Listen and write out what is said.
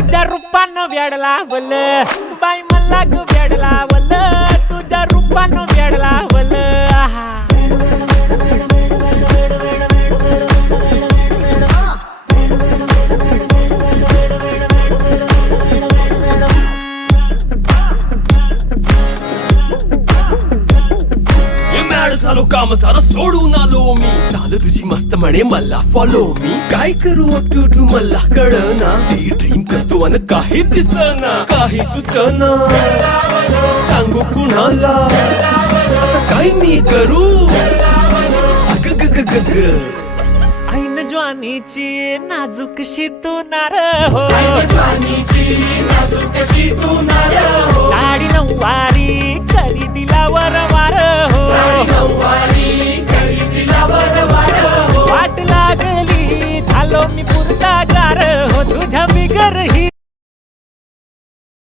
तुझ्या रूपानं वेड लावल बाई मला ग वेड लावल तुझ्या रूपानं वेड लावल आहा झालो काम सारं सोडून आलो मी चाल तुझी मस्त म्हणे मला फॉलो मी काय करू टू मला कळना ती ड्रीम करतो अन काही दिसना काही सुचना सांगू कुणाला आता काय मी करू अग ग ग ग ग ऐन ज्वानीची नाजूकशी तू नार हो साडी नऊवारी करी दिला वरवार हो वाट लागली झालो मी पुरता गार हो तुझ्या बिगर ही